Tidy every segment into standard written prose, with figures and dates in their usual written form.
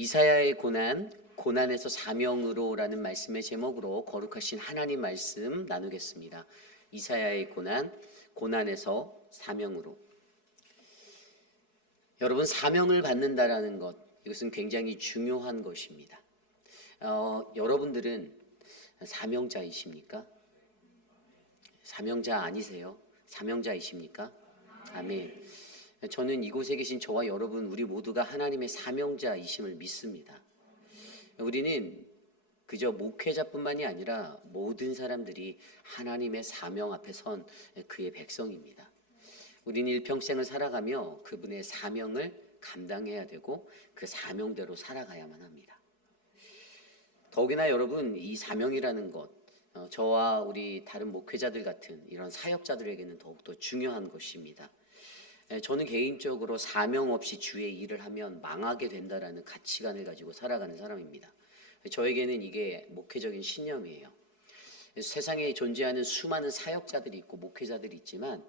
이사야의 고난, 고난에서 사명으로라는 말씀의 제목으로 거룩하신 하나님 말씀 나누겠습니다. 이사야의 고난, 고난에서 사명으로. 여러분, 사명을 받는다라는 것, 이것은 굉장히 중요한 것입니다. 여러분들은 사명자이십니까? 사명자 아니세요? 사명자이십니까? 아멘. 저는 이곳에 계신 저와 여러분 우리 모두가 하나님의 사명자이심을 믿습니다. 우리는 그저 목회자뿐만이 아니라 모든 사람들이 하나님의 사명 앞에 선 그의 백성입니다. 우리는 일평생을 살아가며 그분의 사명을 감당해야 되고 그 사명대로 살아가야만 합니다. 더욱이나 여러분, 이 사명이라는 것, 저와 우리 다른 목회자들 같은 이런 사역자들에게는 더욱더 중요한 것입니다. 저는 개인적으로 사명 없이 주의 일을 하면 망하게 된다라는 가치관을 가지고 살아가는 사람입니다. 저에게는 이게 목회적인 신념이에요. 세상에 존재하는 수많은 사역자들이 있고 목회자들이 있지만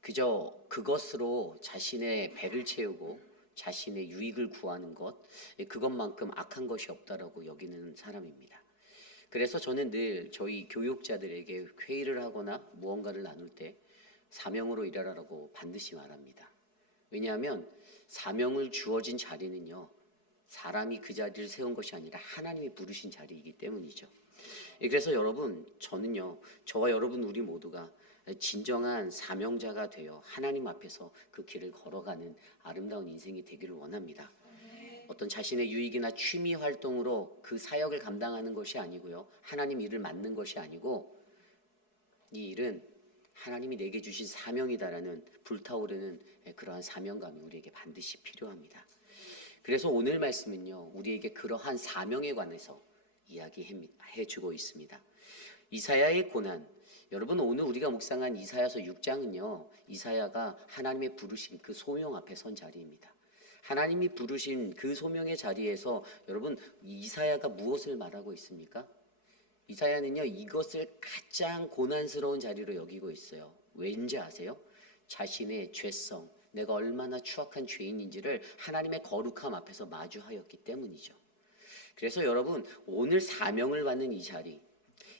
그저 그것으로 자신의 배를 채우고 자신의 유익을 구하는 것, 그것만큼 악한 것이 없다라고 여기는 사람입니다. 그래서 저는 늘 저희 교육자들에게 회의를 하거나 무언가를 나눌 때 사명으로 일하라고 반드시 말합니다. 왜냐하면 사명을 주어진 자리는요, 사람이 그 자리를 세운 것이 아니라 하나님이 부르신 자리이기 때문이죠. 그래서 여러분, 저는요, 저와 여러분 우리 모두가 진정한 사명자가 되어 하나님 앞에서 그 길을 걸어가는 아름다운 인생이 되기를 원합니다. 어떤 자신의 유익이나 취미 활동으로 그 사역을 감당하는 것이 아니고요, 하나님 일을 맡는 것이 아니고 이 일은 하나님이 내게 주신 사명이다라는 불타오르는 그러한 사명감이 우리에게 반드시 필요합니다. 그래서 오늘 말씀은요, 우리에게 그러한 사명에 관해서 이야기해주고 있습니다. 이사야의 고난. 여러분, 오늘 우리가 묵상한 이사야서 6장은요, 이사야가 하나님의 부르신 그 소명 앞에 선 자리입니다. 하나님이 부르신 그 소명의 자리에서 여러분, 이사야가 무엇을 말하고 있습니까? 이사야는요, 이것을 가장 고난스러운 자리로 여기고 있어요. 왠지 아세요? 자신의 죄성, 내가 얼마나 추악한 죄인인지를 하나님의 거룩함 앞에서 마주하였기 때문이죠. 그래서 여러분, 오늘 사명을 받는 이 자리,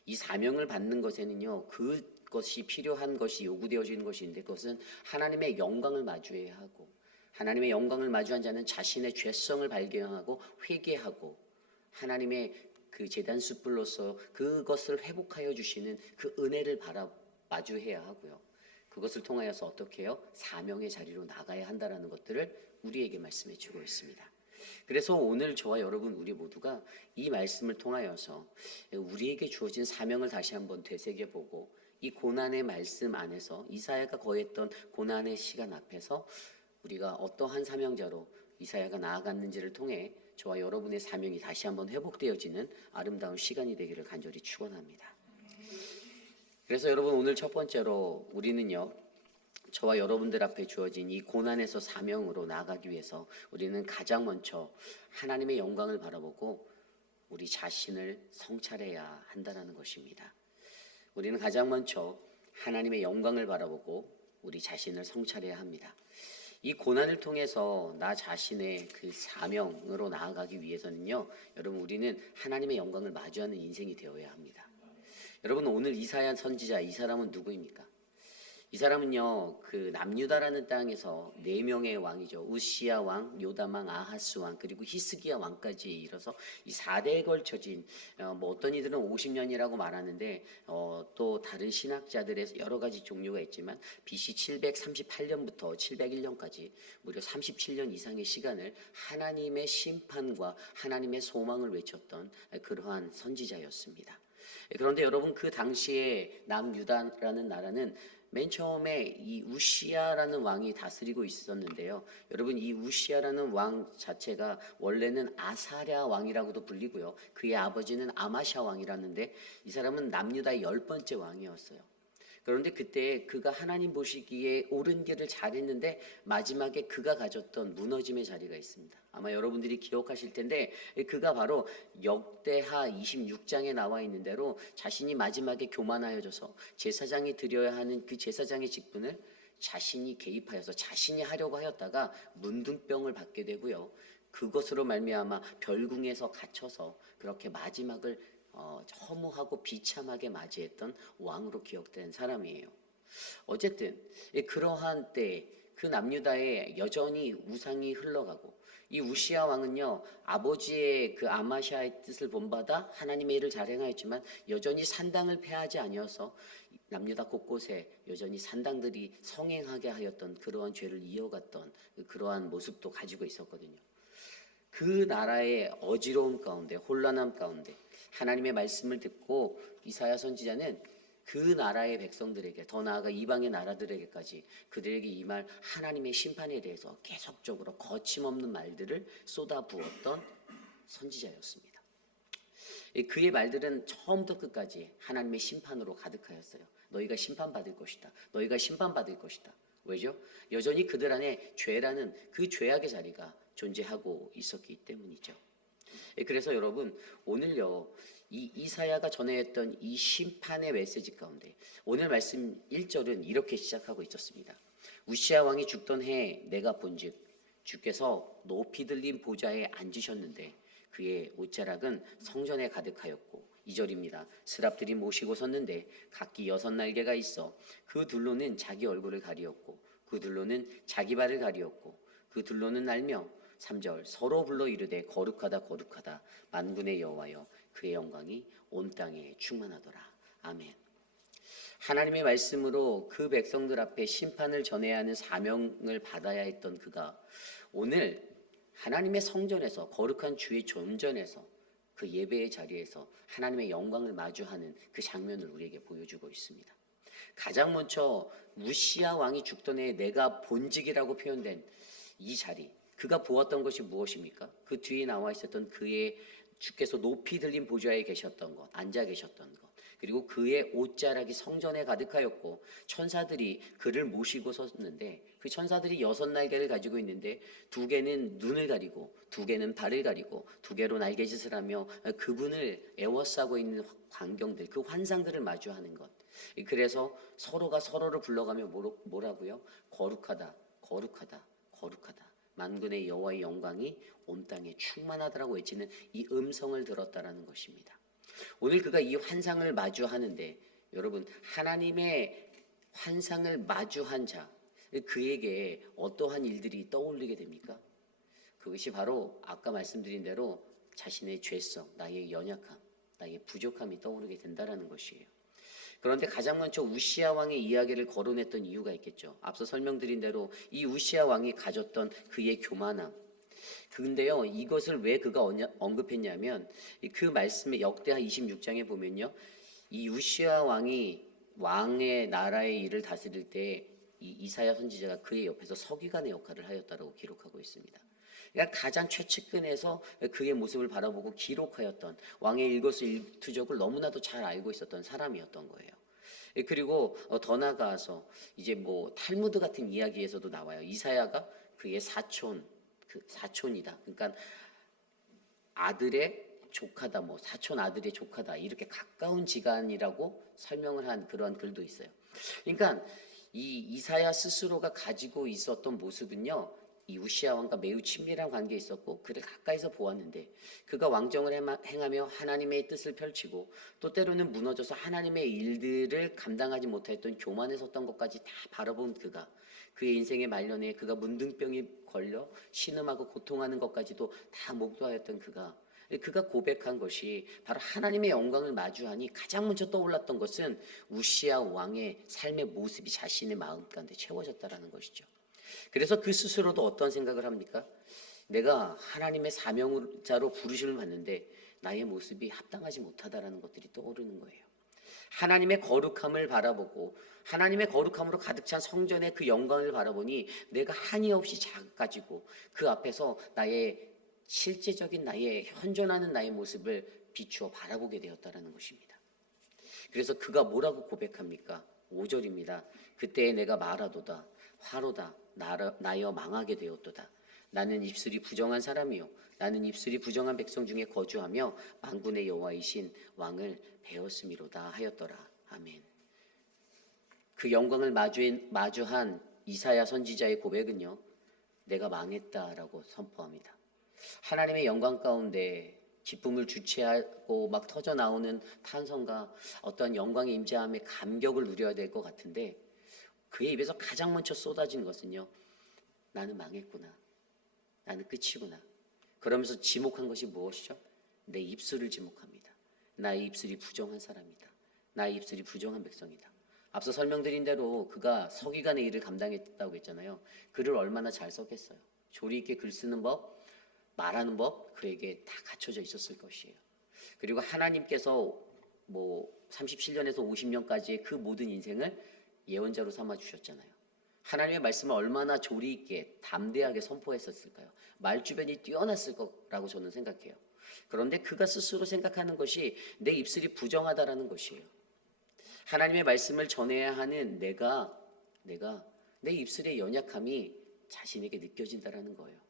이 사명을 받는 것에는요, 그것이 필요한 것이 요구되어지는 것인데, 그것은 하나님의 영광을 마주해야 하고, 하나님의 영광을 마주한 자는 자신의 죄성을 발견하고 회개하고 하나님의 그 제단 숯불로서 그것을 회복하여 주시는 그 은혜를 마주해야 하고요. 그것을 통하여서 어떻게 해요? 사명의 자리로 나가야 한다라는 것들을 우리에게 말씀해 주고 있습니다. 그래서 오늘 저와 여러분 우리 모두가 이 말씀을 통하여서 우리에게 주어진 사명을 다시 한번 되새겨보고 이 고난의 말씀 안에서 이사야가 거했던 고난의 시간 앞에서 우리가 어떠한 사명자로 이사야가 나아갔는지를 통해 저와 여러분의 사명이 다시 한번 회복되어지는 아름다운 시간이 되기를 간절히 축원합니다. 그래서 여러분, 오늘 첫 번째로 우리는요, 저와 여러분들 앞에 주어진 이 고난에서 사명으로 나아가기 위해서 우리는 가장 먼저 하나님의 영광을 바라보고 우리 자신을 성찰해야 한다는 것입니다. 우리는 가장 먼저 하나님의 영광을 바라보고 우리 자신을 성찰해야 합니다. 이 고난을 통해서 나 자신의 그 사명으로 나아가기 위해서는요, 여러분, 우리는 하나님의 영광을 마주하는 인생이 되어야 합니다. 여러분, 오늘 이사야 선지자, 이 사람은 누구입니까? 이 사람은요, 그 남유다라는 땅에서 4명의 왕이죠. 우시야 왕, 요담 왕, 아하스 왕, 그리고 히스기야 왕까지 이뤄서 이 4대에 걸쳐진, 어떤 이들은 50년이라고 말하는데, 또 다른 신학자들의 여러 가지 종류가 있지만, BC 738년부터 701년까지 무려 37년 이상의 시간을 하나님의 심판과 하나님의 소망을 외쳤던 그러한 선지자였습니다. 그런데 여러분, 그 당시에 남유다라는 나라는 맨 처음에 이 우시야라는 왕이 다스리고 있었는데요. 여러분, 이 우시야라는 왕 자체가 원래는 아사랴 왕이라고도 불리고요. 그의 아버지는 아마샤 왕이라는데 이 사람은 남유다의 10번째 왕이었어요. 그런데 그때 그가 하나님 보시기에 옳은 길을 잘했는데 마지막에 그가 가졌던 무너짐의 자리가 있습니다. 아마 여러분들이 기억하실 텐데 그가 바로 역대하 26장에 나와 있는 대로 자신이 마지막에 교만하여져서 제사장이 드려야 하는 그 제사장의 직분을 자신이 개입하여서 자신이 하려고 하였다가 문둥병을 받게 되고요. 그것으로 말미암아 별궁에서 갇혀서 그렇게 마지막을 허무하고 비참하게 맞이했던 왕으로 기억된 사람이에요. 어쨌든 그러한 때 그 남유다에 여전히 우상이 흘러가고, 이 우시야 왕은요 아버지의 그 아마샤의 뜻을 본받아 하나님의 일을 잘 행하였지만 여전히 산당을 폐하지 아니어서 남유다 곳곳에 여전히 산당들이 성행하게 하였던 그러한 죄를 이어갔던 그러한 모습도 가지고 있었거든요. 그 나라의 어지러움 가운데, 혼란함 가운데 하나님의 말씀을 듣고 이사야 선지자는 그 나라의 백성들에게, 더 나아가 이방의 나라들에게까지 그들에게 임할 하나님의 심판에 대해서 계속적으로 거침없는 말들을 쏟아부었던 선지자였습니다. 그의 말들은 처음부터 끝까지 하나님의 심판으로 가득하였어요. 너희가 심판받을 것이다. 너희가 심판받을 것이다. 왜죠? 여전히 그들 안에 죄라는 그 죄악의 자리가 존재하고 있었기 때문이죠. 그래서 여러분, 오늘요 이 이사야가 전해했던 이 심판의 메시지 가운데 오늘 말씀 1절은 이렇게 시작하고 있었습니다. 우시야 왕이 죽던 해에 내가 본즉 주께서 높이 들린 보좌에 앉으셨는데 그의 옷자락은 성전에 가득하였고, 2절입니다. 스랍들이 모시고 섰는데 각기 6날개가 있어 그 둘로는 자기 얼굴을 가리었고 그 둘로는 자기 발을 가리었고 그 둘로는 날며, 3절 서로 불러 이르되 거룩하다 거룩하다 만군의 여호와여 그의 영광이 온 땅에 충만하더라. 아멘. 하나님의 말씀으로 그 백성들 앞에 심판을 전해야 하는 사명을 받아야 했던 그가 오늘 하나님의 성전에서, 거룩한 주의 존전에서, 그 예배의 자리에서 하나님의 영광을 마주하는 그 장면을 우리에게 보여주고 있습니다. 가장 먼저 우시야 왕이 죽던 해에 내가 본직이라고 표현된 이 자리, 그가 보았던 것이 무엇입니까? 그 뒤에 나와 있었던 그의 주께서 높이 들린 보좌에 계셨던 것, 앉아 계셨던 것, 그리고 그의 옷자락이 성전에 가득하였고 천사들이 그를 모시고 섰는데 그 천사들이 6날개를 가지고 있는데 2개는 눈을 가리고 2개는 발을 가리고 2개로 날개짓을 하며 그분을 애워싸고 있는 광경들, 그 환상들을 마주하는 것. 그래서 서로가 서로를 불러가며 뭐라고요? 거룩하다, 거룩하다, 거룩하다. 만군의 여호와의 영광이 온 땅에 충만하다라고 외치는 이 음성을 들었다라는 것입니다. 오늘 그가 이 환상을 마주하는데 여러분, 하나님의 환상을 마주한 자, 그에게 어떠한 일들이 떠올리게 됩니까? 그것이 바로 아까 말씀드린 대로 자신의 죄성, 나의 연약함, 나의 부족함이 떠오르게 된다라는 것이에요. 그런데 가장 먼저 우시야 왕의 이야기를 거론했던 이유가 있겠죠. 앞서 설명드린 대로 이 우시야 왕이 가졌던 그의 교만함. 근데요, 이것을 왜 그가 언급했냐면 그 말씀의 역대하 26장에 보면요, 이 우시야 왕이 왕의 나라의 일을 다스릴 때 이 이사야 선지자가 그의 옆에서 서기관의 역할을 하였다라고 기록하고 있습니다. 그러니까 가장 최측근에서 그의 모습을 바라보고 기록하였던, 왕의 일거수일투족을 너무나도 잘 알고 있었던 사람이었던 거예요. 그리고 더 나아가서 이제 뭐 탈무드 같은 이야기에서도 나와요. 이사야가 그의 사촌이다. 그러니까 아들의 조카다, 뭐 사촌 아들의 조카다, 이렇게 가까운 지간이라고 설명을 한 그러한 글도 있어요. 그러니까 이 이사야 스스로가 가지고 있었던 모습은요, 이 우시야 왕과 매우 친밀한 관계에 있었고 그를 가까이서 보았는데 그가 왕정을 행하며 하나님의 뜻을 펼치고 또 때로는 무너져서 하나님의 일들을 감당하지 못했던 교만에 섰던 것까지 다 바라본 그가, 그의 인생의 말년에 그가 문둥병이 걸려 신음하고 고통하는 것까지도 다 목도하였던 그가 고백한 것이 바로 하나님의 영광을 마주하니 가장 먼저 떠올랐던 것은 우시야 왕의 삶의 모습이 자신의 마음 가운데 채워졌다라는 것이죠. 그래서 그 스스로도 어떤 생각을 합니까? 내가 하나님의 사명자로 부르심을 받는데 나의 모습이 합당하지 못하다라는 것들이 떠오르는 거예요. 하나님의 거룩함을 바라보고 하나님의 거룩함으로 가득 찬 성전의 그 영광을 바라보니 내가 한이 없이 작아지고 그 앞에서 나의 실제적인 나의 현존하는 나의 모습을 비추어 바라보게 되었다라는 것입니다. 그래서 그가 뭐라고 고백합니까? 5절입니다. 그때 내가 말하도다 화로다 나여 망하게 되었도다. 나는 입술이 부정한 사람이요 나는 입술이 부정한 백성 중에 거주하며 만군의 여호와이신 왕을 배웠음이로다 하였더라. 아멘. 그 영광을 마주한 이사야 선지자의 고백은요, 내가 망했다라고 선포합니다. 하나님의 영광 가운데 기쁨을 주체하고 막 터져 나오는 탄성과 어떠한 영광의 임재함의 감격을 누려야 될 것 같은데 그의 입에서 가장 먼저 쏟아진 것은요, 나는 망했구나, 나는 끝이구나. 그러면서 지목한 것이 무엇이죠? 내 입술을 지목합니다. 나의 입술이 부정한 사람이다. 나의 입술이 부정한 백성이다. 앞서 설명드린 대로 그가 서기관의 일을 감당했다고 했잖아요. 글을 얼마나 잘 썼겠어요. 조리 있게 글 쓰는 법, 말하는 법 그에게 다 갖춰져 있었을 것이에요. 그리고 하나님께서 37년에서 50년까지의 그 모든 인생을 예언자로 삼아 주셨잖아요. 하나님의 말씀을 얼마나 조리 있게 담대하게 선포했었을까요? 말주변이 뛰어났을 거라고 저는 생각해요. 그런데 그가 스스로 생각하는 것이 내 입술이 부정하다라는 것이에요. 하나님의 말씀을 전해야 하는 내가 내 입술의 연약함이 자신에게 느껴진다라는 거예요.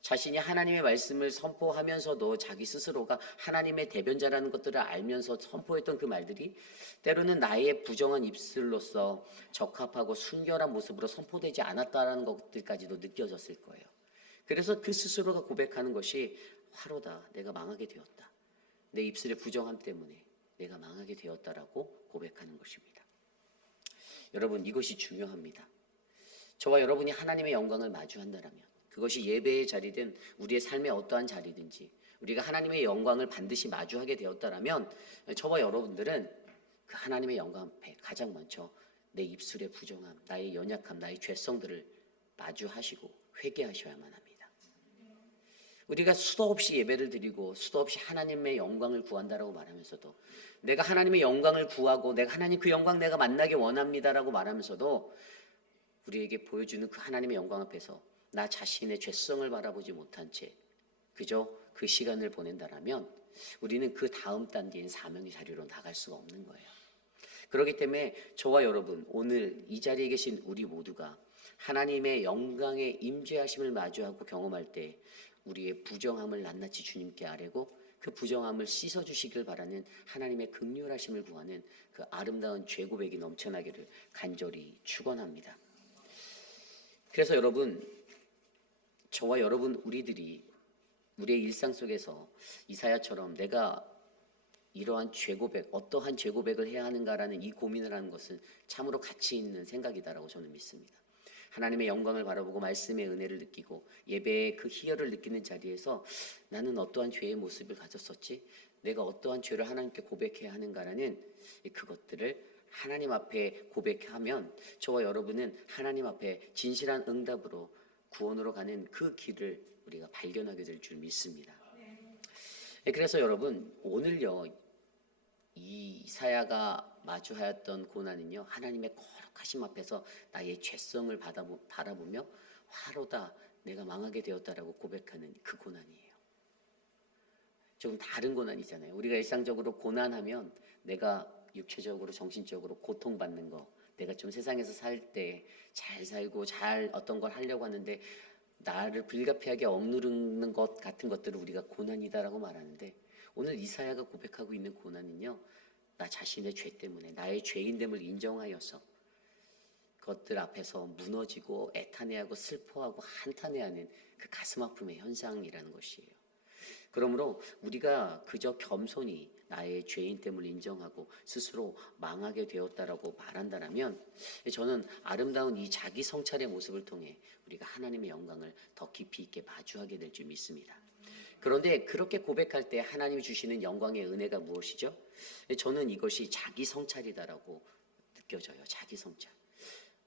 자신이 하나님의 말씀을 선포하면서도 자기 스스로가 하나님의 대변자라는 것들을 알면서 선포했던 그 말들이 때로는 나의 부정한 입술로서 적합하고 순결한 모습으로 선포되지 않았다라는 것들까지도 느껴졌을 거예요. 그래서 그 스스로가 고백하는 것이 화로다, 내가 망하게 되었다. 내 입술의 부정함 때문에 내가 망하게 되었다라고 고백하는 것입니다. 여러분, 이것이 중요합니다. 저와 여러분이 하나님의 영광을 마주한다면 그것이 예배의 자리든 우리의 삶의 어떠한 자리든지 우리가 하나님의 영광을 반드시 마주하게 되었다면 저와 여러분들은 그 하나님의 영광 앞에 가장 먼저 내 입술의 부정함, 나의 연약함, 나의 죄성들을 마주하시고 회개하셔야만 합니다. 우리가 수도 없이 예배를 드리고 수도 없이 하나님의 영광을 구한다라고 말하면서도 내가 하나님의 영광을 구하고 내가 하나님 그 영광 내가 만나기 원합니다라고 말하면서도 우리에게 보여주는 그 하나님의 영광 앞에서 나 자신의 죄성을 바라보지 못한 채 그저 그 시간을 보낸다라면 우리는 그 다음 단계인 사명의 자리로 나갈 수가 없는 거예요. 그렇기 때문에 저와 여러분 오늘 이 자리에 계신 우리 모두가 하나님의 영광의 임재하심을 마주하고 경험할 때 우리의 부정함을 낱낱이 주님께 아뢰고 그 부정함을 씻어주시길 바라는 하나님의 긍휼하심을 구하는 그 아름다운 죄고백이 넘쳐나기를 간절히 축원합니다. 그래서 여러분, 저와 여러분 우리들이 우리의 일상 속에서 이사야처럼 내가 이러한 죄고백, 어떠한 죄고백을 해야 하는가라는 이 고민을 하는 것은 참으로 가치 있는 생각이다라고 저는 믿습니다. 하나님의 영광을 바라보고 말씀의 은혜를 느끼고 예배의 그 희열을 느끼는 자리에서 나는 어떠한 죄의 모습을 가졌었지? 내가 어떠한 죄를 하나님께 고백해야 하는가라는 그것들을 하나님 앞에 고백하면 저와 여러분은 하나님 앞에 진실한 응답으로 구원으로 가는 그 길을 우리가 발견하게 될 줄 믿습니다. 그래서 여러분 오늘요 이 이사야가 마주하였던 고난은요 하나님의 거룩하심 앞에서 나의 죄성을 바라보며 화로다 내가 망하게 되었다라고 고백하는 그 고난이에요. 조금 다른 고난이잖아요. 우리가 일상적으로 고난하면 내가 육체적으로 정신적으로 고통받는 거, 내가 좀 세상에서 살 때 잘 살고 잘 어떤 걸 하려고 하는데 나를 불가피하게 억누르는 것 같은 것들을 우리가 고난이다라고 말하는데 오늘 이사야가 고백하고 있는 고난은요 나 자신의 죄 때문에 나의 죄인됨을 인정하여서 그것들 앞에서 무너지고 애탄해하고 슬퍼하고 한탄해하는 그 가슴 아픔의 현상이라는 것이에요. 그러므로 우리가 그저 겸손히 나의 죄인됨을 인정하고 스스로 망하게 되었다라고 말한다면 저는 아름다운 이 자기 성찰의 모습을 통해 우리가 하나님의 영광을 더 깊이 있게 마주하게 될 줄 믿습니다. 그런데 그렇게 고백할 때 하나님이 주시는 영광의 은혜가 무엇이죠? 저는 이것이 자기 성찰이다라고 느껴져요. 자기 성찰.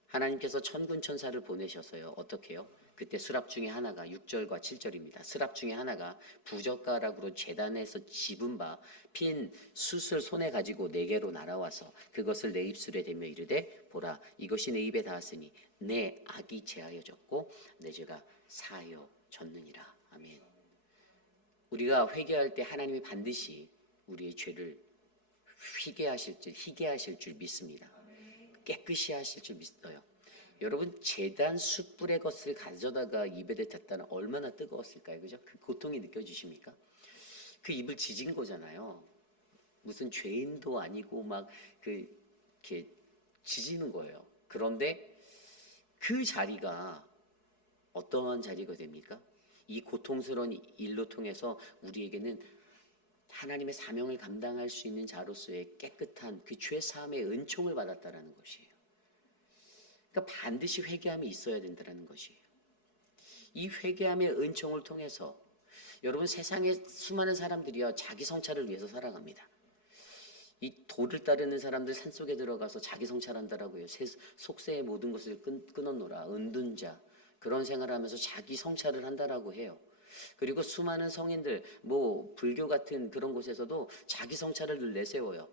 하나님께서 천군 천사를 보내셔서요. 어떻게 해요? 그때 수랍 중에 하나가 6절과 7절입니다. 수랍 중에 하나가 부젓가락으로 제단에서 집은 바 핀 숯을 손에 가지고 내게로 날아와서 그것을 내 입술에 대며 이르되 보라 이것이 내 입에 닿았으니 내 악이 제하여졌고 내 죄가 사하여졌느니라. 아멘. 우리가 회개할 때 하나님이 반드시 우리의 죄를 희게 하실 줄 믿습니다. 깨끗이 하실 줄 믿어요. 여러분 제단 숯불의 것을 가져다가 입에 댔다는 얼마나 뜨거웠을까요? 그죠? 그 고통이 느껴지십니까? 그 입을 지진 거잖아요. 무슨 죄인도 아니고 막 이렇게 지지는 거예요. 그런데 그 자리가 어떠한 자리가 됩니까? 이 고통스러운 일로 통해서 우리에게는 하나님의 사명을 감당할 수 있는 자로서의 깨끗한 그 죄 사함의 은총을 받았다라는 것이에요. 그러니까 반드시 회개함이 있어야 된다는 것이에요. 이 회개함의 은총을 통해서 여러분, 세상에 수많은 사람들이요 자기 성찰을 위해서 살아갑니다. 이 도를 따르는 사람들 산속에 들어가서 자기 성찰한다라고요. 속세의 모든 것을 끊어놓으라, 은둔자, 그런 생활을 하면서 자기 성찰을 한다라고 해요. 그리고 수많은 성인들, 불교 같은 그런 곳에서도 자기 성찰을 늘 내세워요.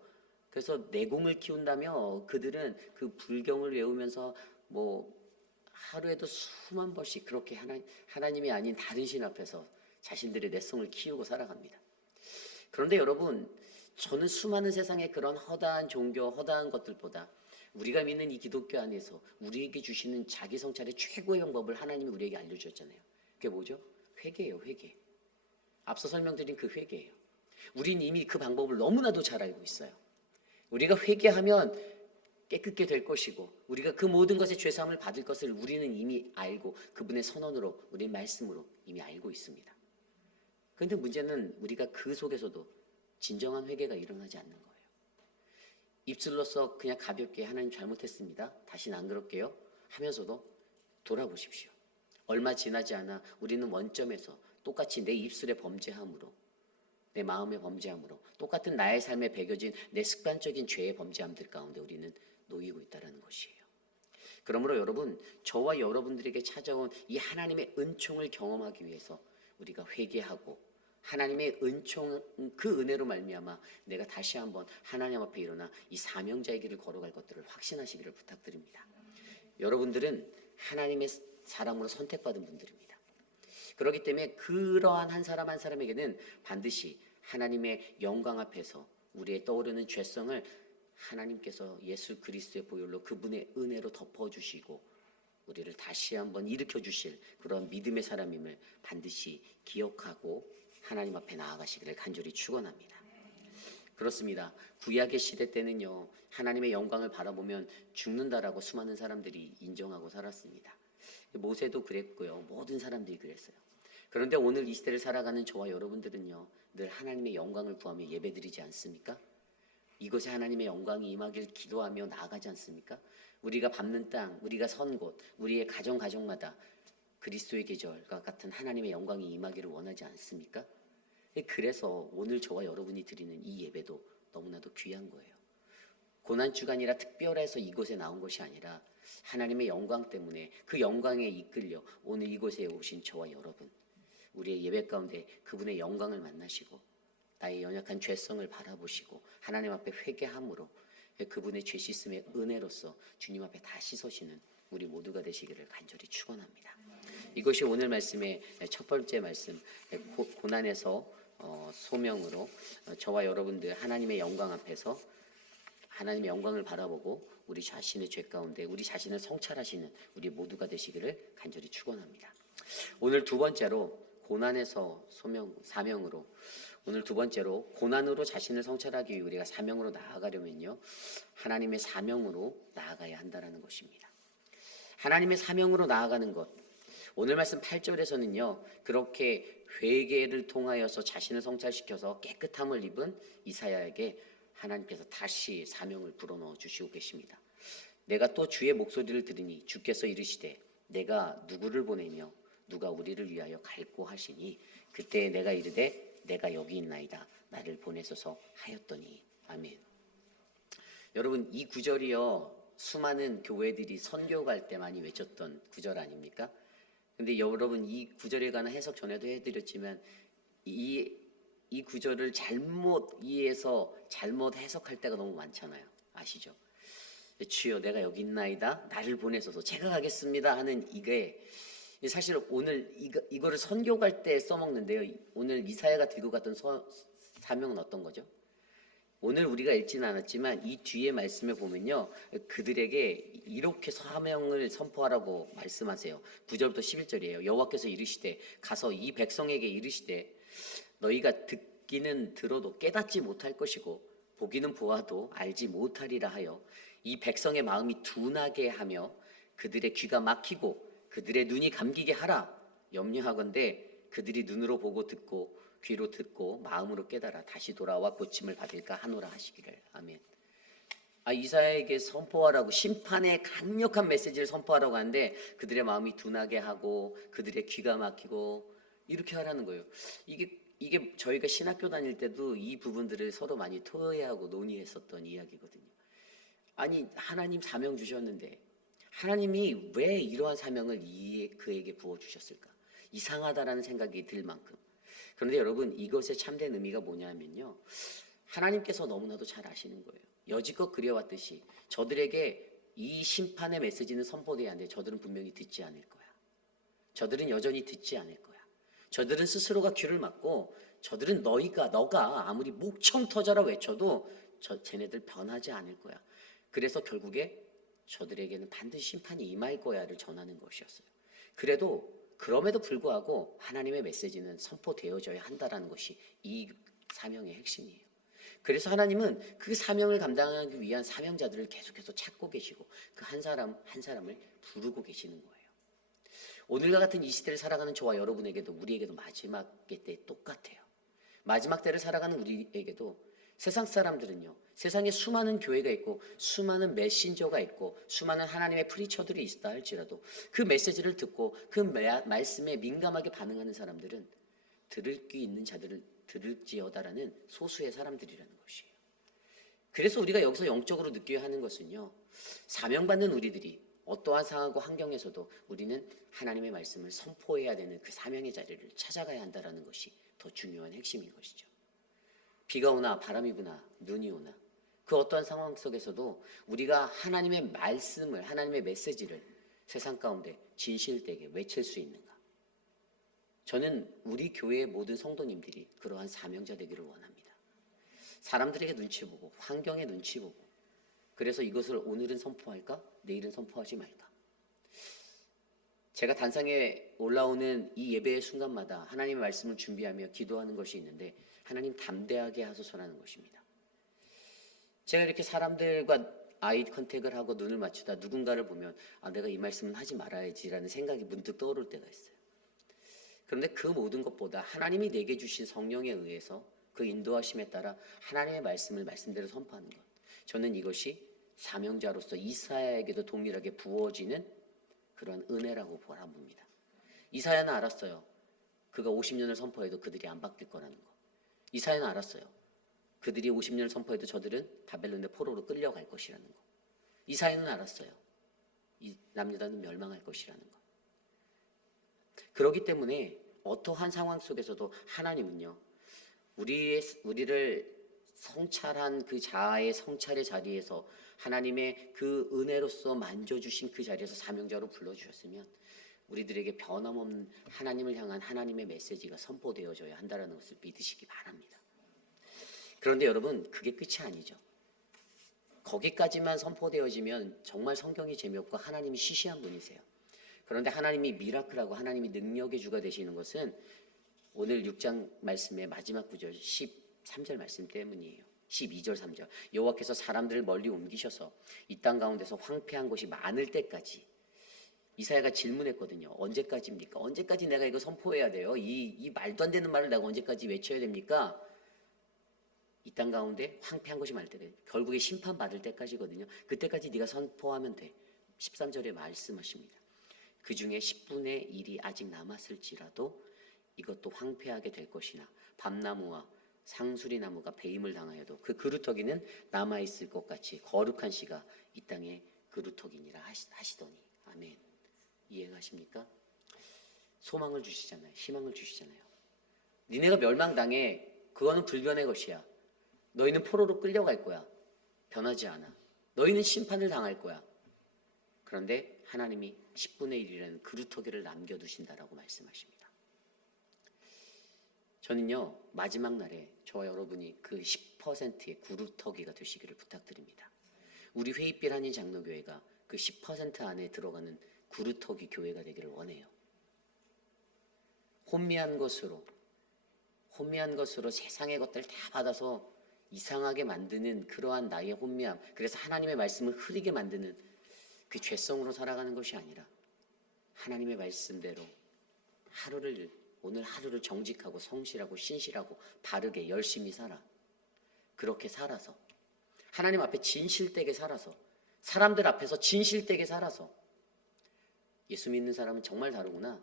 그래서 내공을 키운다며 그들은 그 불경을 외우면서 하루에도 수만 번씩 그렇게 하나님이 아닌 다른 신 앞에서 자신들의 내성을 키우고 살아갑니다. 그런데 여러분, 저는 수많은 세상의 그런 허다한 종교, 허다한 것들보다 우리가 믿는 이 기독교 안에서 우리에게 주시는 자기 성찰의 최고의 방법을 하나님이 우리에게 알려주셨잖아요. 그게 뭐죠? 회개예요, 회개. 앞서 설명드린 그 회개예요. 우린 이미 그 방법을 너무나도 잘 알고 있어요. 우리가 회개하면 깨끗게 될 것이고 우리가 그 모든 것의 죄사함을 받을 것을 우리는 이미 알고 그분의 선언으로, 우리의 말씀으로 이미 알고 있습니다. 그런데 문제는 우리가 그 속에서도 진정한 회개가 일어나지 않는 거예요. 입술로서 그냥 가볍게 하나님 잘못했습니다, 다시는 안 그럴게요 하면서도 돌아보십시오. 얼마 지나지 않아 우리는 원점에서 똑같이 내 입술의 범죄함으로, 내 마음의 범죄함으로, 똑같은 나의 삶에 배겨진 내 습관적인 죄의 범죄함들 가운데 우리는 놓이고 있다는 것이에요. 그러므로 여러분, 저와 여러분들에게 찾아온 이 하나님의 은총을 경험하기 위해서 우리가 회개하고 하나님의 은총, 그 은혜로 말미암아 내가 다시 한번 하나님 앞에 일어나 이 사명자의 길을 걸어갈 것들을 확신하시기를 부탁드립니다. 여러분들은 하나님의 사람으로 선택받은 분들입니다. 그렇기 때문에 그러한 한 사람 한 사람에게는 반드시 하나님의 영광 앞에서 우리의 떠오르는 죄성을 하나님께서 예수 그리스도의 보혈로 그분의 은혜로 덮어주시고 우리를 다시 한번 일으켜 주실 그런 믿음의 사람임을 반드시 기억하고 하나님 앞에 나아가시기를 간절히 축원합니다. 그렇습니다. 구약의 시대 때는요, 하나님의 영광을 바라보면 죽는다라고 수많은 사람들이 인정하고 살았습니다. 모세도 그랬고요, 모든 사람들이 그랬어요. 그런데 오늘 이 시대를 살아가는 저와 여러분들은요, 늘 하나님의 영광을 구하며 예배드리지 않습니까? 이곳에 하나님의 영광이 임하길 기도하며 나아가지 않습니까? 우리가 밟는 땅, 우리가 선 곳, 우리의 가정마다 그리스도의 계절과 같은 하나님의 영광이 임하기를 원하지 않습니까? 그래서 오늘 저와 여러분이 드리는 이 예배도 너무나도 귀한 거예요. 고난주간이라 특별해서 이곳에 나온 것이 아니라 하나님의 영광 때문에 그 영광에 이끌려 오늘 이곳에 오신 저와 여러분, 우리의 예배 가운데 그분의 영광을 만나시고 나의 연약한 죄성을 바라보시고 하나님 앞에 회개함으로 그분의 죄 씻음의 은혜로서 주님 앞에 다시 서시는 우리 모두가 되시기를 간절히 축원합니다. 이것이 오늘 말씀의 첫 번째 말씀, 고난에서 소명으로 저와 여러분들 하나님의 영광 앞에서 하나님의 영광을 바라보고 우리 자신의 죄 가운데 우리 자신을 성찰하시는 우리 모두가 되시기를 간절히 축원합니다. 오늘 두 번째로 고난에서 사명으로, 오늘 두 번째로 고난으로 자신을 성찰하기 위해 우리가 사명으로 나아가려면요, 하나님의 사명으로 나아가야 한다는 것입니다. 하나님의 사명으로 나아가는 것, 오늘 말씀 8절에서는요 그렇게 회개를 통하여서 자신을 성찰시켜서 깨끗함을 입은 이사야에게 하나님께서 다시 사명을 불어넣어 주시고 계십니다. 내가 또 주의 목소리를 들으니 주께서 이르시되 내가 누구를 보내며 누가 우리를 위하여 갈고 하시니 그때 내가 이르되 내가 여기 있나이다 나를 보내소서 하였더니. 아멘. 여러분, 이 구절이요 수많은 교회들이 선교 갈 때 많이 외쳤던 구절 아닙니까? 근데 여러분, 이 구절에 관한 해석 전에도 해드렸지만 이 구절을 잘못 이해해서 잘못 해석할 때가 너무 많잖아요. 아시죠? 주여 내가 여기 있나이다 나를 보내소서, 제가 가겠습니다 하는 이게 사실 오늘 이거를 선교 갈 때 써먹는데요, 오늘 이사야가 들고 갔던 사명은 어떤 거죠? 오늘 우리가 읽지는 않았지만 이 뒤에 말씀에 보면요 그들에게 이렇게 사명을 선포하라고 말씀하세요. 9절부터 11절이에요. 여호와께서 이르시되 가서 이 백성에게 이르시되 너희가 듣기는 들어도 깨닫지 못할 것이고 보기는 보아도 알지 못하리라 하여 이 백성의 마음이 둔하게 하며 그들의 귀가 막히고 그들의 눈이 감기게 하라. 염려하건대 그들이 눈으로 보고 듣고 귀로 듣고 마음으로 깨달아 다시 돌아와 고침을 받을까 하노라 하시기를. 아멘. 이사야에게 선포하라고, 심판의 강력한 메시지를 선포하라고 하는데 그들의 마음이 둔하게 하고 그들의 귀가 막히고 이렇게 하라는 거예요. 이게 저희가 신학교 다닐 때도 이 부분들을 서로 많이 토해하고 논의했었던 이야기거든요. 아니, 하나님 사명 주셨는데 하나님이 왜 이러한 사명을 그에게 부어주셨을까? 이상하다라는 생각이 들 만큼. 그런데 여러분, 이것의 참된 의미가 뭐냐면요, 하나님께서 너무나도 잘 아시는 거예요. 여지껏 그려왔듯이 저들에게 이 심판의 메시지는 선포돼야 하는데 저들은 분명히 듣지 않을 거야. 저들은 여전히 듣지 않을 거야. 저들은 스스로가 귀를 막고 저들은 너가 아무리 목청 터져라 외쳐도 쟤네들 변하지 않을 거야. 그래서 결국에 저들에게는 반드시 심판이 임할 거야를 전하는 것이었어요. 그럼에도 불구하고 하나님의 메시지는 선포되어져야 한다라는 것이 이 사명의 핵심이에요. 그래서 하나님은 그 사명을 감당하기 위한 사명자들을 계속해서 찾고 계시고 그 한 사람 한 사람을 부르고 계시는 거예요. 오늘과 같은 이 시대를 살아가는 저와 여러분에게도, 우리에게도 마지막 때 똑같아요. 마지막 때를 살아가는 우리에게도 세상 사람들은요, 세상에 수많은 교회가 있고 수많은 메신저가 있고 수많은 하나님의 프리처들이 있다 할지라도 그 메시지를 듣고 그 말씀에 민감하게 반응하는 사람들은 들을 귀 있는 자들을 들을지어다라는 소수의 사람들이라는 것이에요. 그래서 우리가 여기서 영적으로 느껴야 하는 것은요, 사명받는 우리들이 어떠한 상황과 환경에서도 우리는 하나님의 말씀을 선포해야 되는 그 사명의 자리를 찾아가야 한다는 것이 더 중요한 핵심인 것이죠. 비가 오나 바람이 부나 눈이 오나 그 어떠한 상황 속에서도 우리가 하나님의 말씀을, 하나님의 메시지를 세상 가운데 진실되게 외칠 수 있는가? 저는 우리 교회의 모든 성도님들이 그러한 사명자 되기를 원합니다. 사람들에게 눈치 보고 환경에 눈치 보고 그래서 이것을 오늘은 선포할까? 내일은 선포하지 말까? 제가 단상에 올라오는 이 예배의 순간마다 하나님의 말씀을 준비하며 기도하는 것이 있는데 하나님 담대하게 하소서라는 것입니다. 제가 이렇게 사람들과 아이 컨택을 하고 눈을 맞추다 누군가를 보면 내가 이 말씀은 하지 말아야지라는 생각이 문득 떠오를 때가 있어요. 그런데 그 모든 것보다 하나님이 내게 주신 성령에 의해서 그 인도하심에 따라 하나님의 말씀을 말씀대로 선포하는 것, 저는 이것이 사명자로서 이사야에게도 동일하게 부어지는 그런 은혜라고 보랍니다. 이사야는 알았어요. 그가 50년을 선포해도 그들이 안 바뀔 거라는 거. 이사야는 알았어요. 그들이 50년을 선포해도 저들은 바벨론의 포로로 끌려갈 것이라는 거. 이사야는 알았어요. 이 남유다는 멸망할 것이라는 거. 그렇기 때문에 어떠한 상황 속에서도 하나님은요, 우리를 성찰한 그 자아의 성찰의 자리에서 하나님의 그 은혜로서 만져주신 그 자리에서 사명자로 불러주셨으면 우리들에게 변함없는 하나님을 향한 하나님의 메시지가 선포되어져야 한다는 것을 믿으시기 바랍니다. 그런데 여러분, 그게 끝이 아니죠. 거기까지만 선포되어지면 정말 성경이 재미없고 하나님이 시시한 분이세요. 그런데 하나님이 미라클하고 하나님이 능력의 주가 되시는 것은 오늘 6장 말씀의 마지막 구절 13절 말씀 때문이에요. 12절 3절 여호와께서 사람들을 멀리 옮기셔서 이 땅 가운데서 황폐한 곳이 많을 때까지. 이사야가 질문했거든요. 언제까지입니까? 언제까지 내가 이거 선포해야 돼요? 이 말도 안 되는 말을 내가 언제까지 외쳐야 됩니까? 이 땅 가운데 황폐한 곳이 많을 때, 결국에 심판받을 때까지거든요. 그때까지 네가 선포하면 돼. 13절에 말씀하십니다. 그 중에 10분의 1이 아직 남았을지라도 이것도 황폐하게 될 것이나 밤나무와 상수리나무가 배임을 당하여도 그 그루터기는 남아있을 것 같이 거룩한 씨가 이 땅에 그루터기니라 하시더니. 아멘. 이해가십니까? 소망을 주시잖아요. 희망을 주시잖아요. 니네가 멸망당해. 그거는 불변의 것이야. 너희는 포로로 끌려갈 거야. 변하지 않아. 너희는 심판을 당할 거야. 그런데 하나님이 10분의 1이라는 그루터기를 남겨두신다라고 말씀하십니다. 저는요, 마지막 날에 저와 여러분이 그 10%의 그루터기가 되시기를 부탁드립니다. 우리 회의빌 한인 장로교회가 그 10% 안에 들어가는 그루터기 교회가 되기를 원해요. 혼미한 것으로 세상의 것들 다 받아서 이상하게 만드는 그러한 나의 혼미함, 그래서 하나님의 말씀을 흐리게 만드는 그 죄성으로 살아가는 것이 아니라 하나님의 말씀대로 하루를 오늘 하루를 정직하고 성실하고 신실하고 바르게 열심히 살아. 그렇게 살아서 하나님 앞에 진실되게 살아서 사람들 앞에서 진실되게 살아서 예수 믿는 사람은 정말 다르구나.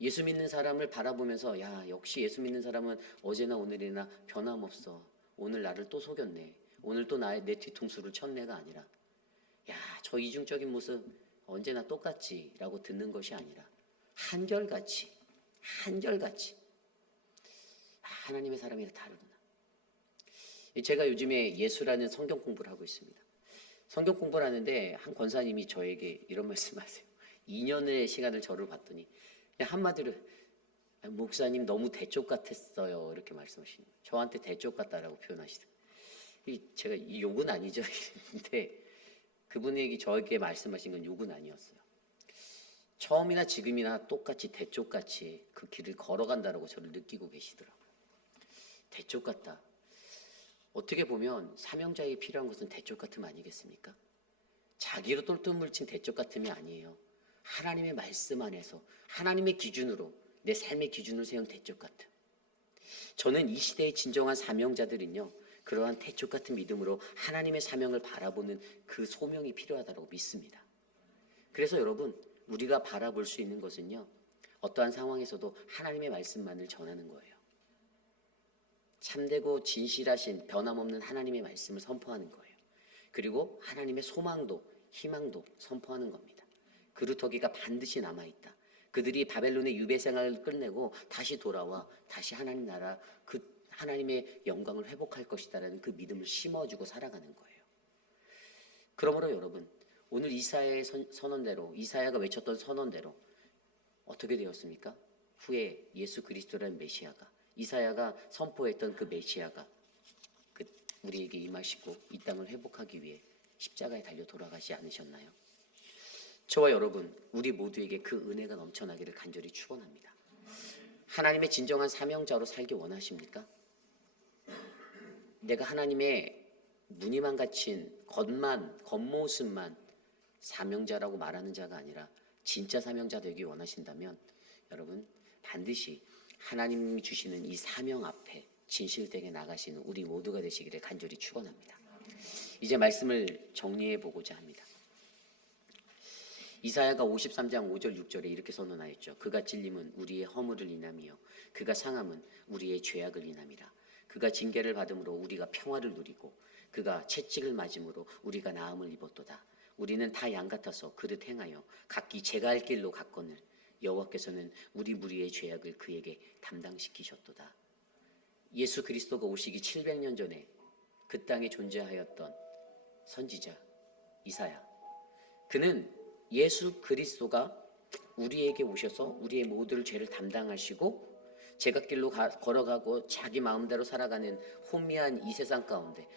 예수 믿는 사람을 바라보면서 야, 역시 예수 믿는 사람은 어제나 오늘이나 변함없어. 오늘 나를 또 속였네. 오늘 또 내 뒤통수를 쳤네가 아니라 야, 저 이중적인 모습 언제나 똑같지 라고 듣는 것이 아니라 한결같이 하나님의 사람이 다르구나. 제가 요즘에 예수라는 성경 공부를 하고 있습니다. 성경 공부를 하는데 한 권사님이 저에게 이런 말씀하세요. 2년의 시간을 저를 봤더니 그냥 한마디로 목사님 너무 대쪽 같았어요 이렇게 말씀하시는 거예요. 저한테 대쪽 같다라고 표현하시더라고요. 제가 이 욕은 아니죠. 근데 그분에게 저에게 말씀하신 건 욕은 아니었어요. 처음이나 지금이나 똑같이 대쪽같이 그 길을 걸어간다라고 저를 느끼고 계시더라고요. 대쪽 같다. 어떻게 보면 사명자에게 필요한 것은 대쪽 같음 아니겠습니까? 자기로 똘똘 뭉친 대쪽 같음이 아니에요. 하나님의 말씀 안에서 하나님의 기준으로 내 삶의 기준을 세운 대쪽 같음. 저는 이 시대의 진정한 사명자들은요, 그러한 대쪽 같은 믿음으로 하나님의 사명을 바라보는 그 소명이 필요하다고 믿습니다. 그래서 여러분, 우리가 바라볼 수 있는 것은요, 어떠한 상황에서도 하나님의 말씀만을 전하는 거예요. 참되고 진실하신 변함없는 하나님의 말씀을 선포하는 거예요. 그리고 하나님의 소망도 희망도 선포하는 겁니다. 그루터기가 반드시 남아있다. 그들이 바벨론의 유배 생활을 끝내고 다시 돌아와 다시 하나님 나라 그 하나님의 영광을 회복할 것이다라는 그 믿음을 심어주고 살아가는 거예요. 그러므로 여러분, 오늘 이사야의 선언대로, 이사야가 외쳤던 선언대로 어떻게 되었습니까? 후에 예수 그리스도라는 메시아가, 이사야가 선포했던 그 메시아가 우리에게 임하시고 이 땅을 회복하기 위해 십자가에 달려 돌아가지 않으셨나요? 저와 여러분, 우리 모두에게 그 은혜가 넘쳐나기를 간절히 축원합니다. 하나님의 진정한 사명자로 살기 원하십니까? 내가 하나님의 무늬만 갖춘 겉모습만 사명자라고 말하는 자가 아니라 진짜 사명자 되기 원하신다면 여러분, 반드시 하나님이 주시는 이 사명 앞에 진실되게 나가시는 우리 모두가 되시기를 간절히 축원합니다. 이제 말씀을 정리해 보고자 합니다. 이사야가 53장 5절 6절에 이렇게 선언하였죠. 그가 찔림은 우리의 허물을 인함이요 그가 상함은 우리의 죄악을 인함이라. 그가 징계를 받음으로 우리가 평화를 누리고 그가 채찍을 맞음으로 우리가 나음을 입었도다. 우리는 다 양 같아서 그릇 행하여 각기 제가 할 길로 갔거늘 여호와께서는 우리 무리의 죄악을 그에게 담당시키셨도다. 예수 그리스도가 오시기 700년 전에 그 땅에 존재하였던 선지자 이사야, 그는 예수 그리스도가 우리에게 오셔서 우리의 모든 죄를 담당하시고 제갓길로 걸어가고 자기 마음대로 살아가는 혼미한 이 세상 가운데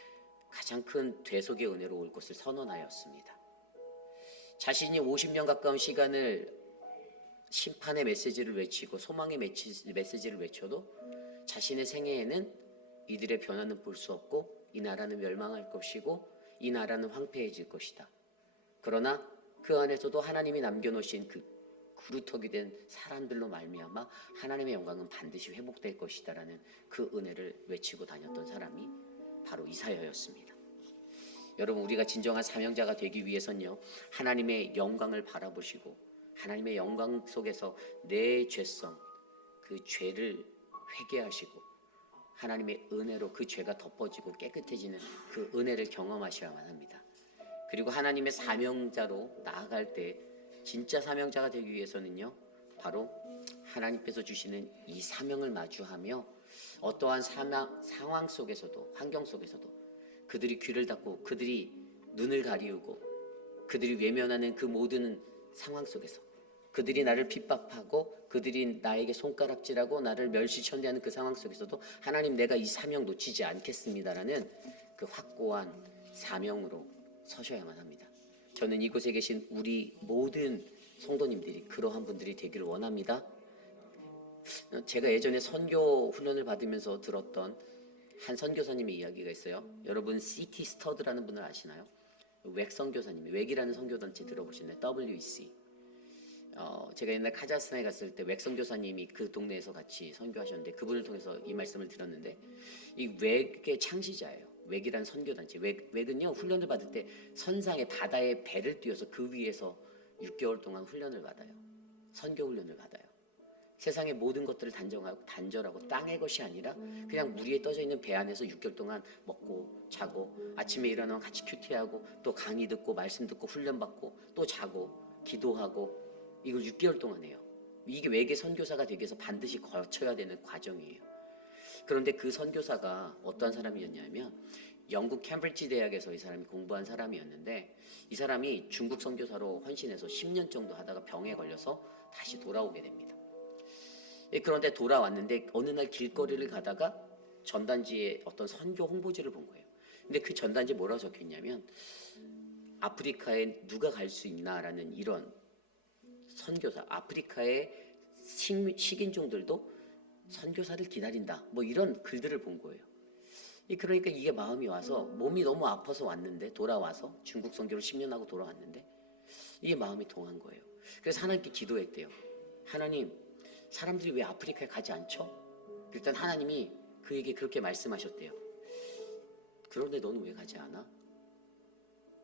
가장 큰 대속의 은혜로 올 것을 선언하였습니다. 자신이 50년 가까운 시간을 심판의 메시지를 외치고 소망의 메시지를 외쳐도 자신의 생애에는 이들의 변화는 볼 수 없고 이 나라는 멸망할 것이고 이 나라는 황폐해질 것이다. 그러나 그 안에서도 하나님이 남겨놓으신 그 그루터기 된 사람들로 말미암아 하나님의 영광은 반드시 회복될 것이다라는 그 은혜를 외치고 다녔던 사람이 바로 이사야였습니다. 여러분, 우리가 진정한 사명자가 되기 위해서는요, 하나님의 영광을 바라보시고 하나님의 영광 속에서 내 죄성, 그 죄를 회개하시고 하나님의 은혜로 그 죄가 덮어지고 깨끗해지는 그 은혜를 경험하셔야만 합니다. 그리고 하나님의 사명자로 나아갈 때 진짜 사명자가 되기 위해서는요, 바로 하나님께서 주시는 이 사명을 마주하며 어떠한 상황 속에서도 환경 속에서도 그들이 귀를 닫고 그들이 눈을 가리우고 그들이 외면하는 그 모든 상황 속에서 그들이 나를 핍박하고 그들이 나에게 손가락질하고 나를 멸시천대하는 그 상황 속에서도 하나님, 내가 이 사명 놓치지 않겠습니다라는 그 확고한 사명으로 서셔야만 합니다. 저는 이곳에 계신 우리 모든 성도님들이 그러한 분들이 되기를 원합니다. 제가 예전에 선교 훈련을 받으면서 들었던 한 선교사님의 이야기가 있어요. 여러분, 시티 스터드라는 분을 아시나요? 웩 선교사님이, 웩이라는 선교단체 들어보셨나요? WEC. 제가 옛날 카자흐스탄에 갔을 때 웩 선교사님이 그 동네에서 같이 선교하셨는데 그분을 통해서 이 말씀을 들었는데 이 웩의 창시자예요. 웩이란 선교단체. 웩은요 훈련을 받을 때 선상에 바다에 배를 띄워서 그 위에서 6개월 동안 훈련을 받아요. 선교 훈련을 받아요. 세상의 모든 것들을 단절하고 땅의 것이 아니라 그냥 물 위에 떠져 있는 배 안에서 6개월 동안 먹고 자고 아침에 일어나면 같이 큐티하고 또 강의 듣고 말씀 듣고 훈련 받고 또 자고 기도하고 이걸 6개월 동안 해요. 이게 웩의 선교사가 되기 위해서 반드시 거쳐야 되는 과정이에요. 그런데 그 선교사가 어떤 사람이었냐면 영국 캠브리지 대학에서 이 사람이 공부한 사람이었는데 이 사람이 중국 선교사로 헌신해서 10년 정도 하다가 병에 걸려서 다시 돌아오게 됩니다. 그런데 돌아왔는데 어느 날 길거리를 가다가 전단지에 어떤 선교 홍보지를 본 거예요. 근데 그 전단지에 뭐라고 적혀있냐면 아프리카에 누가 갈 수 있나라는 이런 선교사, 아프리카의 식인종들도 선교사를 기다린다 뭐 이런 글들을 본 거예요. 그러니까 이게 마음이 와서 몸이 너무 아파서 왔는데 돌아와서 중국 선교를 10년 하고 돌아왔는데 이게 마음이 동한 거예요. 그래서 하나님께 기도했대요. 하나님, 사람들이 왜 아프리카에 가지 않죠? 일단 하나님이 그에게 그렇게 말씀하셨대요. 그런데 너는 왜 가지 않아?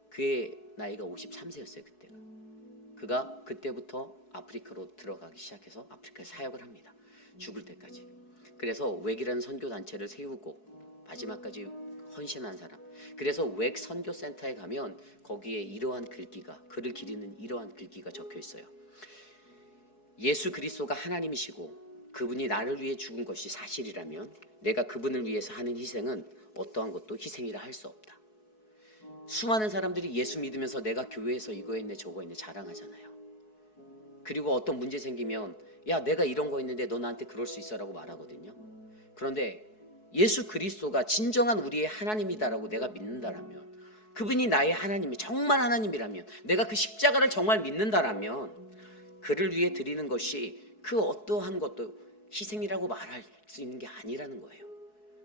그의 나이가 53세였어요 그때가. 그가 그때부터 아프리카로 들어가기 시작해서 아프리카에 사역을 합니다. 죽을 때까지. 그래서 웩이라는 선교단체를 세우고 마지막까지 헌신한 사람. 그래서 웩 선교센터에 가면 거기에 이러한 글귀가, 그를 기리는 이러한 글귀가 적혀 있어요. 예수 그리스도가 하나님이시고 그분이 나를 위해 죽은 것이 사실이라면 내가 그분을 위해서 하는 희생은 어떠한 것도 희생이라 할 수 없다. 수많은 사람들이 예수 믿으면서 내가 교회에서 이거 했네 저거 했네 자랑하잖아요. 그리고 어떤 문제 생기면 야 내가 이런 거 했는데 너 나한테 그럴 수 있어라고 말하거든요. 그런데 예수 그리스도가 진정한 우리의 하나님이다라고 내가 믿는다라면, 그분이 나의 하나님이 정말 하나님이라면, 내가 그 십자가를 정말 믿는다라면 그를 위해 드리는 것이 그 어떠한 것도 희생이라고 말할 수 있는 게 아니라는 거예요.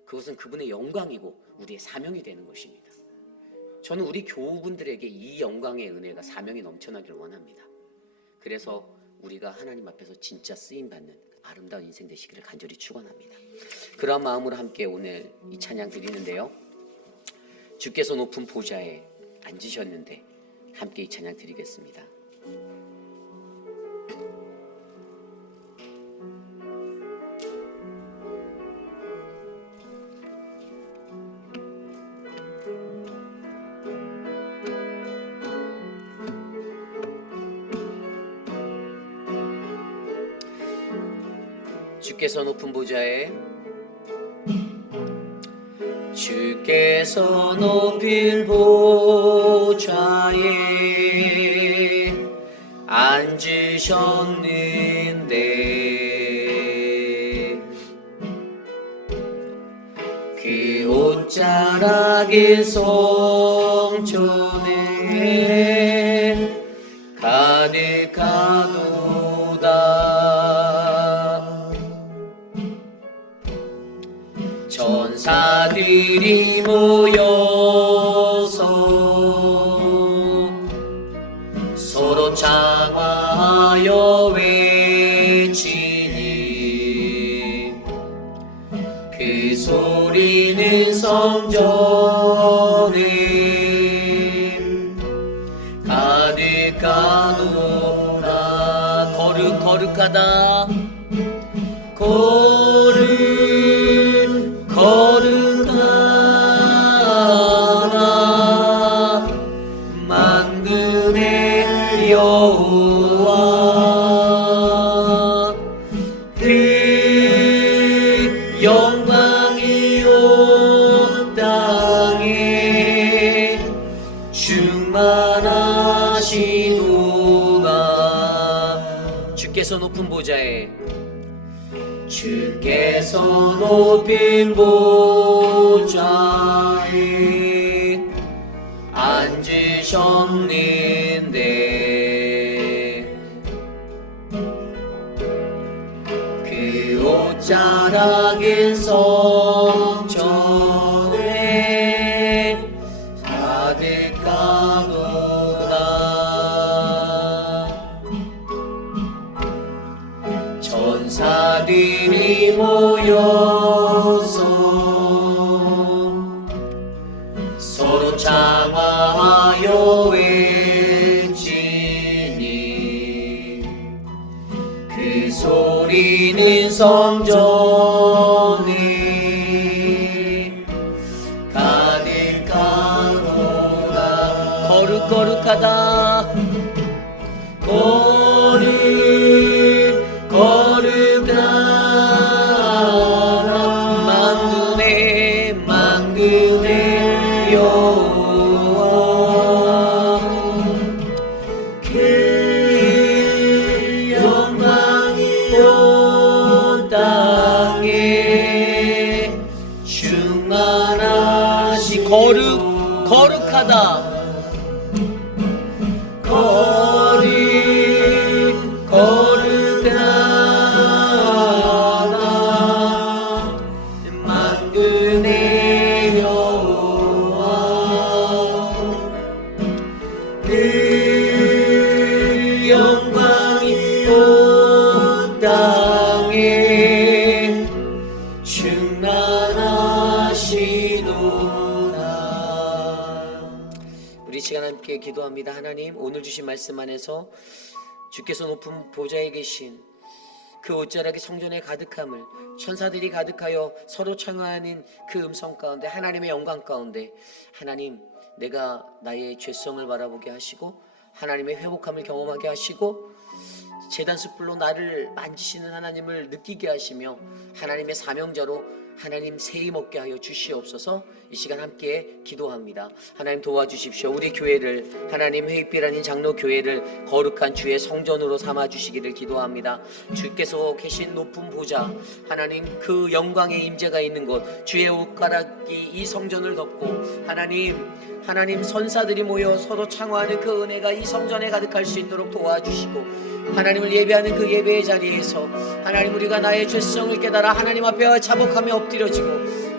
그것은 그분의 영광이고 우리의 사명이 되는 것입니다. 저는 우리 교우분들에게 이 영광의 은혜가 사명이 넘쳐나기를 원합니다. 그래서 우리가 하나님 앞에서 진짜 쓰임받는 아름다운 인생 되시기를 간절히 축원합니다. 그런 마음으로 함께 오늘 이 찬양 드리는데요. 주께서 높은 보좌에 앉으셨는데 함께 이 찬양 드리겠습니다. 주께서 높은 보좌에 주께서 높은 보좌에 앉으셨는데 그 옷자락의 성전에 가득하도다. 천사들이 모여서 서로 장화하여 외치니 그 소리는 성전에 가득하도다. 거룩하다. 거룩하나 만군의 여호와, 그 영광이 온 땅에 충만하시도다. 주께서 높은 보좌에 주께서 높은 보좌에 앉으셨는데 그 옷자락의 성전에 가득하도다. 모여서 서로 창화하여 외치니 그 소리는 성전이 가득하도다. 거룩거룩하다. 만군의 여호와 그 영광이 온 땅에 충만하시. 거룩하다. 거룩하다. 만군의 여호와 그 영광이 온 땅에 충만하시도다. 우리 시간 함께 기도합니다. 하나님, 오늘 주신 말씀 안에서 주께서 높은 보좌에 계신 그 옷자락이 성전에 가득함을, 천사들이 가득하여 서로 청하는 그 음성 가운데, 하나님의 영광 가운데, 하나님, 내가 나의 죄성을 바라보게 하시고 하나님의 회복함을 경험하게 하시고 제단 숯불로 나를 만지시는 하나님을 느끼게 하시며 하나님의 사명자로 하나님 세임 얻게 하여 주시옵소서. 이 시간 함께 기도합니다. 하나님 도와주십시오. 우리 교회를, 하나님 회의빛 아닌 장로교회를 거룩한 주의 성전으로 삼아주시기를 기도합니다. 주께서 계신 높은 보좌, 하나님 그 영광의 임재가 있는 곳, 주의 옷가락이 이 성전을 덮고 하나님 선사들이 모여 서로 창화하는 그 은혜가 이 성전에 가득할 수 있도록 도와주시고, 하나님을 예배하는 그 예배의 자리에서 하나님 우리가 나의 죄성을 깨달아 하나님 앞에 자복하며 엎드려지고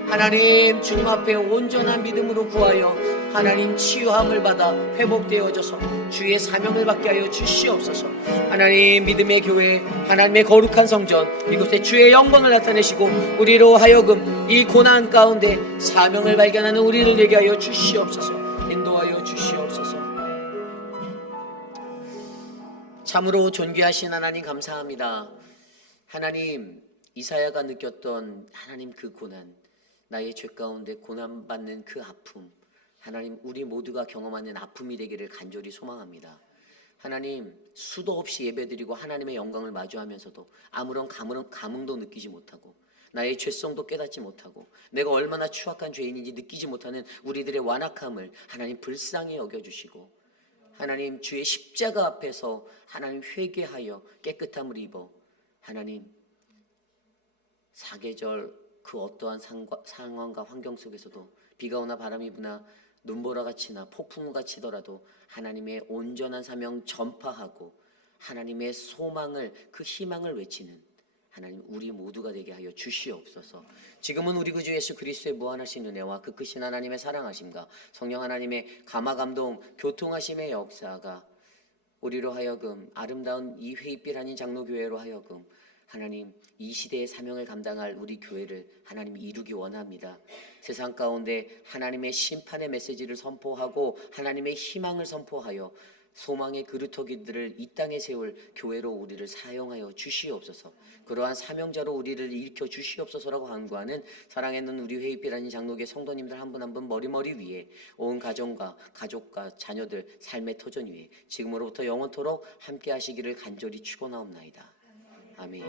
하나님 주님 앞에 온전한 믿음으로 구하여 하나님 치유함을 받아 회복되어져서 주의 사명을 받게 하여 주시옵소서. 하나님 믿음의 교회, 하나님의 거룩한 성전, 이곳에 주의 영광을 나타내시고 우리로 하여금 이 고난 가운데 사명을 발견하는 우리를 되게 하여 주시옵소서. 인도하여 주시옵소서. 참으로 존귀하신 하나님 감사합니다. 하나님, 이사야가 느꼈던 하나님 그 고난, 나의 죄 가운데 고난받는 그 아픔, 하나님 우리 모두가 경험하는 아픔이 되기를 간절히 소망합니다. 하나님, 수도 없이 예배드리고 하나님의 영광을 마주하면서도 아무런 감흥도 느끼지 못하고 나의 죄성도 깨닫지 못하고 내가 얼마나 추악한 죄인인지 느끼지 못하는 우리들의 완악함을 하나님 불쌍히 여겨주시고, 하나님 주의 십자가 앞에서 하나님 회개하여 깨끗함을 입어 하나님 사계절 그 어떠한 상황과 환경 속에서도 비가 오나 바람이 부나 눈보라같이 나 폭풍우가 치더라도 하나님의 온전한 사명 전파하고 하나님의 소망을, 그 희망을 외치는 하나님 우리 모두가 되게 하여 주시옵소서. 지금은 우리 구주 예수 그리스도의 무한하신 은혜와 그 크신 하나님의 사랑하심과 성령 하나님의 감화감동 교통하심의 역사가 우리로 하여금 아름다운 이 회의빛 아닌 장로교회로 하여금 하나님 이 시대의 사명을 감당할 우리 교회를 하나님 이루기 원합니다. 세상 가운데 하나님의 심판의 메시지를 선포하고 하나님의 희망을 선포하여 소망의 그루터기들을 이 땅에 세울 교회로 우리를 사용하여 주시옵소서. 그러한 사명자로 우리를 일으켜 주시옵소서라고 간구하는 사랑하는 우리 회의빛 아닌 장로교 성도님들 한 분 한 분 머리 위에 온 가정과 가족과 자녀들 삶의 터전 위에 지금으로부터 영원토록 함께 하시기를 간절히 축원하옵나이다. 아멘.